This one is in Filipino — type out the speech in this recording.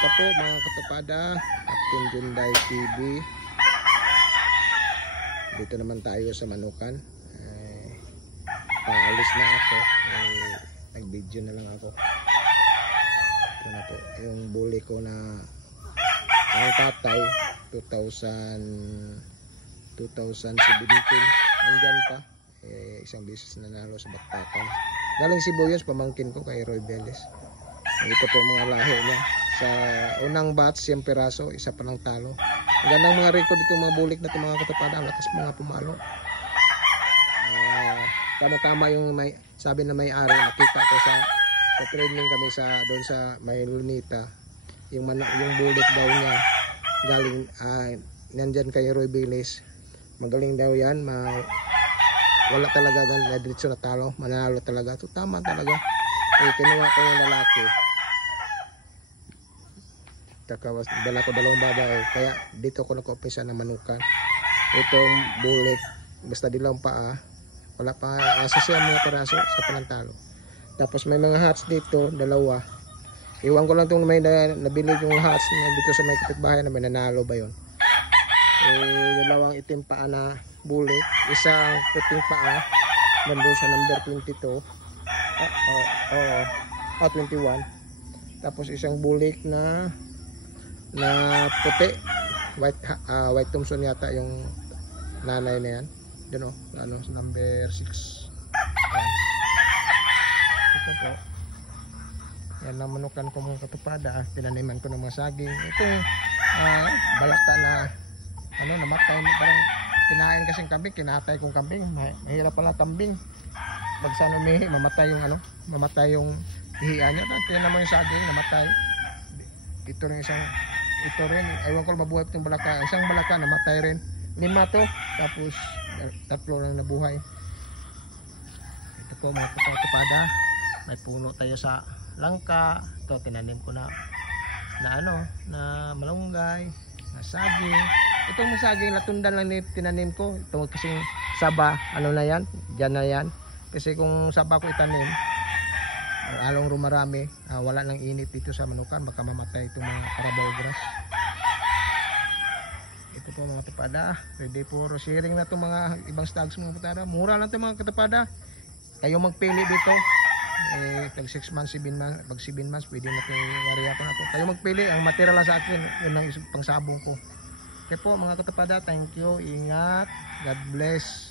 Kamusta po mga katupada? Captain Junday TV. Dito naman tayo sa Manukan. Paalis na ako. Nag-video na lang ako. Ito na po. Yung bully ko na ang tatay 2017 andyan pa. Isang beses nanalo sa Baktakan. Galing Sibuyas, pamangkin ko kay Roy Veles. Ito po mga lahi niya. Sa unang batch, siyang piraso, isa pa lang talo. Magandang mga record dito mga bulik na ito mga katapada. Ang lakas mga pumalo. Tama-tama yung sabi na may-ari. Nakita ko sa training kami doon sa may Lunita. Yung bulik daw niya galing nandyan kay Roy Veles. Magaling daw yan. Wala talaga na diretso na talo. Manalo talaga. Ito tama talaga. Kinuha ko yung lalaki. Dala ko dalawang babae. Kaya dito ko nag-umpisa na Manukan. Itong bulik. Basta dilang paa. Wala pa. Asa siya mga peraso. Sa panantalo. Tapos may mga hats dito. Dalawa. Iwan ko lang itong may nabili yung hats dito sa may kapitbahay na may nanalo ba yun. Dalawang itim paa na bulik. Isang puting paa. Nandun sa number 22. 21. Tapos isang bulik na puti. White Thompson yata yung nanay na yan. Yun sa number 6. Ito po. Yan lang Manukan ko mga katupada. Tinaniman ko ng mga saging. Ito balaka na namatay. Parang kinain kasing kambing. Kinatay kong kambing. Mahirap pala kambing. Pag sa umihi, mamatay yung hihian niya. Tingnan naman yung saging, namatay. Ito rin, ewan ko mabuhay itong balaka. Isang balaka, namatay rin. 5 to, tapos 3 lang nabuhay. Ito po mga katupada. May puno tayo sa langka. Ito, tinanim ko na malunggay, na saging. Itong saging, latundan lang tinanim ko. Ito kasing saba, na yan? Diyan na yan. Kasi kung saba ko itanim, along rumarami, wala nang init dito sa Manukan, baka mamatay itong mga Carabao grass. Ito po mga katapada, ready for sharing na itong mga ibang stags mga katapada. Mura lang itong mga katapada. Kayo magpili dito. Tag 6 months, 7 months, pag 7 months, pwede na itong area ko na ito. Kayo magpili, ang material lang sa akin, yun ang pangsabong ko. Kaya po mga katapada, thank you, ingat, God bless.